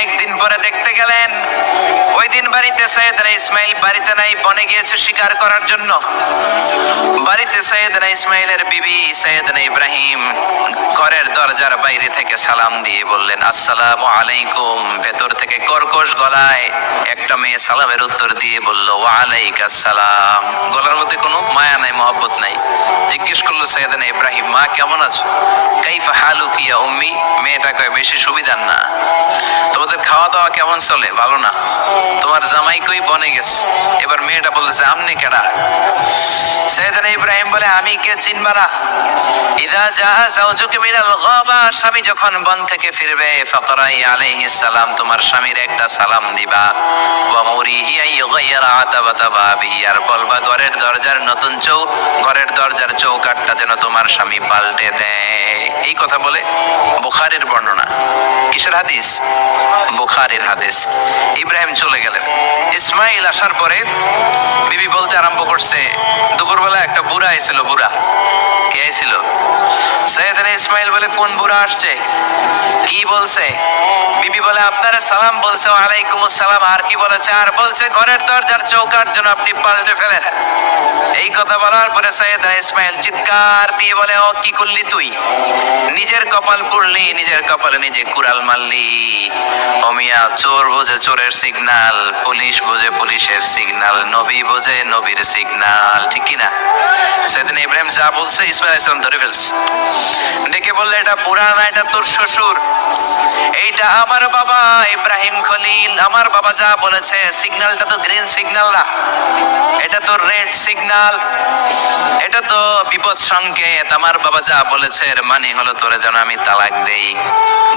অনেকদিন পরে দেখতে গেলেন, ওই দিন বাড়িতে সাইয়েদনা ইসমাইল বাড়িতে নাই, বনে গিয়েছে শিকার করার জন্য। বাড়িতে সাইয়েদনা ইসমাইলের বিবি সাইয়েদনা ইব্রাহিম ঘরের দরজার বাইরে থেকে সালাম দিয়ে বললেন, আসসালামু আলাইকুম। ভেতর থেকে কর্কশ গলায় একটা মেয়ে সালামের উত্তর দিয়ে বলল, ওয়া আলাইকাস সালাম। গলার মধ্যে কোনো মায়া নাই, মহব্বত নাই। জিজ্ঞেস করলো সাইয়েদনা ইব্রাহিম, মা কেমন আছো? কাইফা হালুকি ইয়া উম্মি। মেয়েটা কয়, বেশি সুবিধার না। তোমাদের খাওয়া দাওয়া কেমন চলে? ভালো না। তোমার জামাই কই? বনে গেছে। এবার মেয়েটা বলতেছে, আমনে কেডা? সাইয়েদনা ইব্রাহিম বলে, আমি কে চিনবা না? ইযা জা যাওজুকা মিনাল গাবা, স্বামী যখন বন থেকে ফিরবে, ফাকরাই আলাইহিস সালাম, তোমার স্বামীর একটা সালাম দিবা। ওয়া মুরিহি আইগাইরা আতাবাতা বাবি, আর বলবা ঘরের দরজার নতুন ঘরের দরজার চৌকাঠটা যেন তোমার স্বামী পাল্টে দেয়। এই কথা বলে বুখারীর বর্ণনা। কিসের হাদিস? বুখারীর হাদিস। ইব্রাহিম চলে গেলেন। ইসমাইল আসার পরে বিবি বলতে আরম্ভ করছে, দুপুরবেলা একটা বুড়া আইছিল। বুড়া কে আইছিল? সাইয়েদনা ইসমাইল বলে, কোন বুড়া আসছে? কি বলছে? বিবি বলে, আপনারা সালাম বলছে। ওয়ালাইকুম আসসালাম। আর কি বলেছে? আর বলছে ঘরের দরজার চৌকাঠ যেন আপনি পাল্টে ফেলেন। এই কথা বলার পরে সাইয়েদনা ইসমাইল চিৎকার দিয়ে বলে, ও কি করলি তুই? নিজের কপাল পুড়লি, নিজের কপালে নিজে কুড়াল মারলি। ও মিয়া, চোর বোঝে চোরের সিগন্যাল, পুলিশ বোঝে পুলিশের সিগন্যাল, নবী বোঝে নবীর সিগন্যাল, ঠিক কিনা? সাইয়েদনা ইব্রাহিম যা বলছে ইসমাইল আলাইহিস সালাম ধরে ফেলছে। ডেকে বললে, এটা বুড়া না, এটা তোর শ্বশুর। এইটা আমার বাবা ইব্রাহিম খলিল। আমার বাবা যা বলেছে, সিগন্যালটা তো গ্রিন সিগন্যাল না, এটা তো রেড সিগন্যাল, এটা তো বিপদ সংকেত। আমার বাবা যা বলেছে এর মানে হলো তোরে যেন আমি তালাক দেই।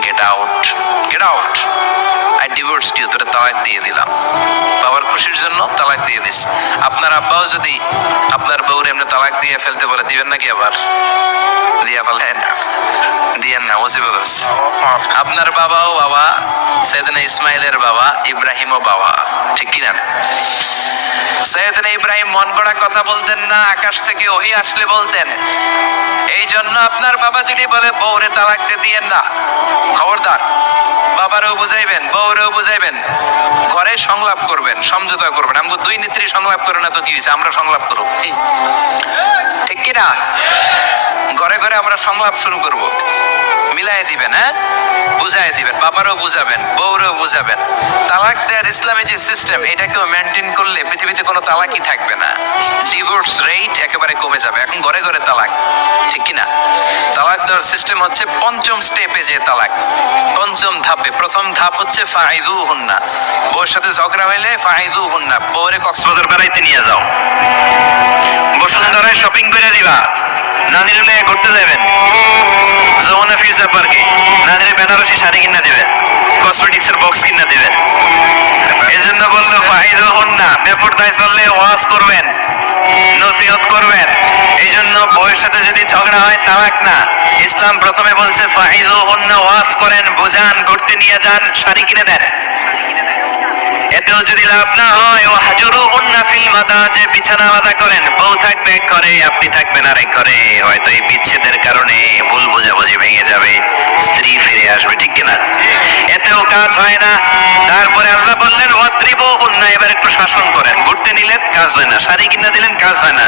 Get out, get out, I divorced you. তোরে তালাক দিয়ে দিলাম। বাবার খুশির জন্য তালাক দিয়ে দিস। আপনার আব্বাও যদি আপনার বউরে এমনি তালাক দিয়ে ফেলতে বলে, দিবেন নাকি? আবার দিয়া ফেলেন, দিয়েন না, মুসিবত আছে। আপনার বাবাও বাবা, সাইয়েদনা ইসমাইলের বাবা, ইব্রাহিমও বাবা, ঠিক কিনা? সাইয়েদনা ইব্রাহিম মন গড়া কথা বলতেন না, আকাশ থেকে ওহী আসলে বলতেন। এই জন্য আপনার বাবা যদি বলে বউরে তালাক দিয়েন না, খবরদার। বাবারেও বুঝাইবেন, বউরেও বুঝাইবেন, ঘরে সংলাপ করবেন, সমঝোতা করবেন। আমাকে দুই নেত্রী সংলাপ করে না তো কি হয়েছে, আমরা সংলাপ করব, ঠিক কিনা? ঘরে ঘরে আমরা সংলাপ শুরু করব, মিলাই দিবেন, হ্যাঁ, বুঝাই দিবেন। বাবারও বুঝাবেন, বউরেও বুঝাবেন। তালাক দেওয়ার ইসলামী যে সিস্টেম, এটাকেও মেনটেন করলে পৃথিবীতে কোনো তালাকই থাকবে না। ডিভোর্স রেট একেবারে কমে যাবে। এখন ঘরে ঘরে তালাক, ঠিক কিনা? তালাক দেওয়ার সিস্টেম হচ্ছে পঞ্চম স্টেপে যে তালাক, পঞ্চম ধাপে। প্রথম ধাপ হচ্ছে ফাইদুহুন্না, বউর সাথে ঝগড়া হইলে ফাইদুহুন্না, বউরে কক্সবাজার বেড়াইতে নিয়ে যাও, বসুন্ধরায় শপিং করে দিবা, নানির লয়ে ঘুরতে যাবেন, যমুনা ফিউচার পার্কে নানির বেনারসি শাড়ি কিনা দিবেন, কসমেটিক্স এর বক্স কিনা দিবেন। এই জন্য বললো ফাইদুহুন্না, বেপরদায় চললে ওয়াজ করবেন, নসিহত করবেন। এই জন্য বউয়ের সাথে যদি ঝগড়া হয় তালাক না, ইসলাম প্রথমে বলছে ফাইদুহুন্না, ওয়াজ করেন, বুঝান, ঘুরতে নিয়ে যান, শাড়ি কিনে দেন। এতেও যদি লাভ না হয়, ওয়াহজুরুহুন্না ফিল মাদাজি, বিছানা বাঁধা করেন। বউ থাকবে এক ঘরে, আপনি থাকবেন আরেক ঘরে। হয়তো এই বিচ্ছেদের কারণে ভুল বোঝাবুঝি ভেঙে যাবে, স্ত্রী ফিরে আসবে, ঠিক কিনা? এতেও কাজ হয় না। তারপরে আল্লাহ বললেন ওয়াদ্রিবুহুন্না, এবার একটু শাসন করেন। ঘুরতে নিলেন, কাজ হয় না। শাড়ি কিনে দিলেন, কাজ হয় না।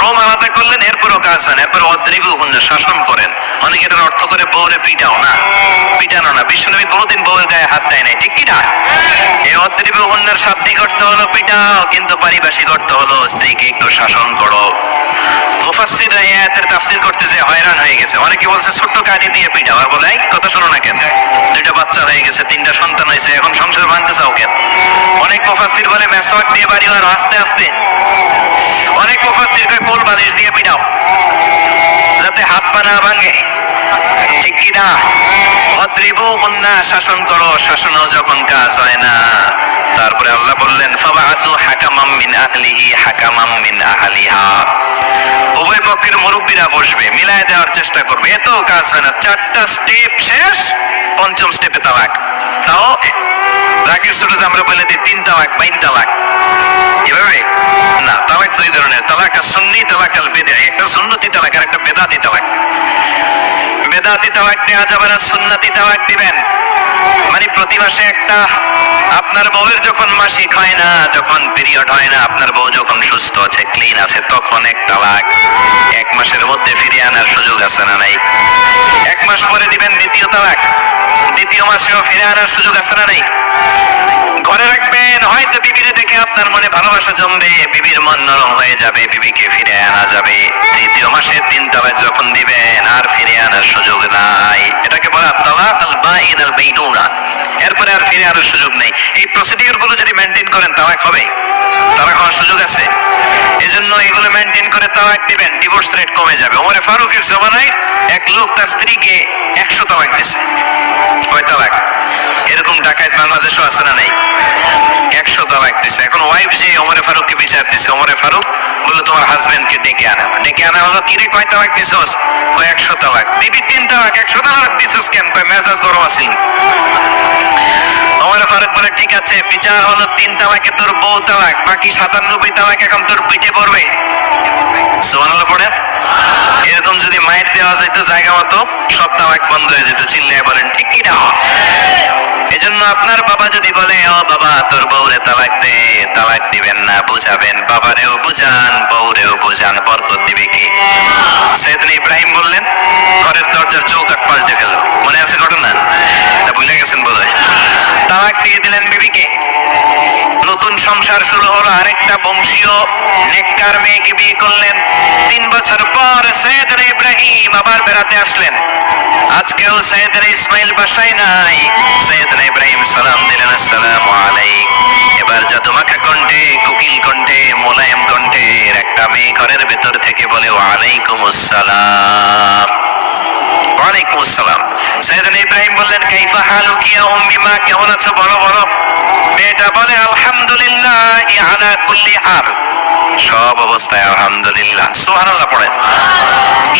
রোম আলাদা করলেন, এরপরও কাজ হয় না। এরপর ওয়াদ্রিবুহুন্না, শাসন করেন। অনেকে এটার অর্থ করে বউরে পিটাও না, পিটানো না। বিশ্বনবী কোনোদিন বউয়ের গায়ে হাত দেয় নাই, ঠিক কিনা? এই ওয়াদ্রিবুহুন্নার শাব্দিক অর্থ হলো পিটাও, কিন্তু পারিভাষিক অর্থ হলো স্ত্রীকে একটু শাসন করো। মুফাসসিররা এই আয়াতের তাফসীর করতে যে হয়রান হয়ে গেছে। অনেকে বলছে ছোট্ট কাঠি দিয়ে পিটাও, আর বলে কথা শোনো না কেন, দুইটা বাচ্চা হয়ে গেছে, তিনটা সন্তান হয়েছে, এখন সংসার ভাঙতে চাও কেন? অনেক মুফাসসির বলে মেসওয়াক দিয়ে বাড়ি মারো আস্তে আস্তে। অনেক মুফাসসির কয় কোল বালিশ দিয়ে পিটাও, যাতে হাত পা না ভাঙে, ঠিক কিনা? ওয়াদ্রিবুহুন্না, শাসন করো। শাসনও যখন কাজ হয় না, তারপরে আল্লাহ বললেন ফাবাআসু হাকামাম মিন আহলিহি হাকামাম মিন আহলিহা, উভয় পক্ষের মুরব্বীরা বসবে, মিলায় দেওয়ার চেষ্টা করবে। এতেও কাজ হয় না। 4টা স্টেপ শেষ, পঞ্চম স্টেপে তালাক। তাও রাগের সুরে আমরা বলে দিই 3 তালাক, 5 তালাক, এভাবে না। তালাক দুই ধরনের, তালাক সুন্নি, তালাক আল বিদঈ। একটা সুন্নতি তালাক আর একটা বেদাতি তালাক। বেদাতি তালাক দেওয়া যাবে না, সুন্নতি তালাক দিবেন। মানে প্রতি মাসে একটা, আপনার বউয়ের যখন মাসিক হয় না, যখন পিরিয়ড হয় না, আপনার বউ যখন সুস্থ আছে, ক্লিন আছে, তখন এক তালাক। 1 মাসের মধ্যে ফিরিয়ে আনার সুযোগ আছে না নাই? 1 মাস পরে দিবেন দ্বিতীয় তালাক, দ্বিতীয় মাসেও ফিরে আনার সুযোগ আছে না নাই? ঘরে রাখবেন, হয়তো বিবিরে দেখে আপনার মনে ভালোবাসা জমবে, বিবির মন নরম হয়ে যাবে, বিবিকে ফিরে আনা যাবে। তৃতীয় মাসে 3 তালাক যখন দিবেন, আর ফিরে আনার সুযোগ নাই। এটাকে বলা তালাক আল বাইন আল বাইনুনা। এরপরে আর ফিরে আনার সুযোগ নেই। এই প্রসিডিউর গুলো যদি মেনটেন করেন, তালাক হবে, তালাক হওয়ার সুযোগ আছে। এজন্য এগুলো মেনটেন করে তালাক দিবেন, ডিভোর্স রেট কমে যাবে। ওমর ফারুকের জমানায় এক লোক তার স্ত্রীকে 100 তালাক দিছে। কয় তালাক? এরকম ডাকাত বাংলাদেশও আছে না নাই? 100 তালাক দিছে। এখন ওয়াইফ যে ওমর ফারুককে বিচার দিছে, ওমর ফারুক বলল তোমার হাজবেন্ডকে ডেকে আনা। ডেকে আনা হলো, কিরে কয় তালাক দিছস? কয় 100 তালাক। দিবি 3 তালাক, 100 তালাক দিছস কেন? কয় মেজাজ গরম আছিল। ওমর ফারুক বলে ঠিক আছে, বিচার হলো 3 তালাকে তোর বউ তালাক, বাকি 97 তালাক এখন তোর পিঠে পড়বে। সুবহানাল্লাহ পড়েন। এরকম যদি মাইর দেওয়া যেত জায়গা মতো, সব তালাক বন্ধ হয়ে যেত। চিল্লায় বলেন ঠিক কি না? এজন্য আপনার বাবা যদি বলে ও বাবা তোর বউরে তালাক দে, তালাক দিবেন না, বুঝাবেন। বাবারেও বুঝান, বউরেও বুঝান, বরকত দিবে কি? সাইয়েদনা ইব্রাহিম বললেন ঘরের দরজার চৌকাঠ পাল্টে ফেলো। মনে আছে ঘটনা? তা ভুলে গেছেন বোধহয়। তালাক দিয়ে দিলেন বিবিকে। নতুন সংসার শুরু হলো, আরেকটা বংশীয় নেককার মেয়েকে বিয়ে করলেন। 3 বছর পর সাইয়েদনা ইব্রাহিম আবার বেড়াতে আসলেন। আজকেও সাইয়েদনা ইসমাইল বাসায় নাই। সাইয়েদনা ইব্রাহিম সালাম দিলেন, আসসালামু আলাইক। এবার জাদুমাখা কণ্ঠে, কোকিল কণ্ঠে, মোলায়েম কণ্ঠের একটা মেয়ে ঘরের ভেতর থেকে বলে ওয়ালাইকুম আসসালাম। ওয়ালাইকুম আসসালাম। সাইয়েদনা ইব্রাহিম বললেন কাইফা হালুকি ইয়া উম্মি, মা কেমন আছো বলো বলো। মেয়েটা বলে আলহামদুলিল্লাহ আলা কুল্লি হাল, সব অবস্থায় আলহামদুলিল্লাহ। সুবহানাল্লাহ পড়েন।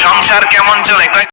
সংসার কেমন চলে?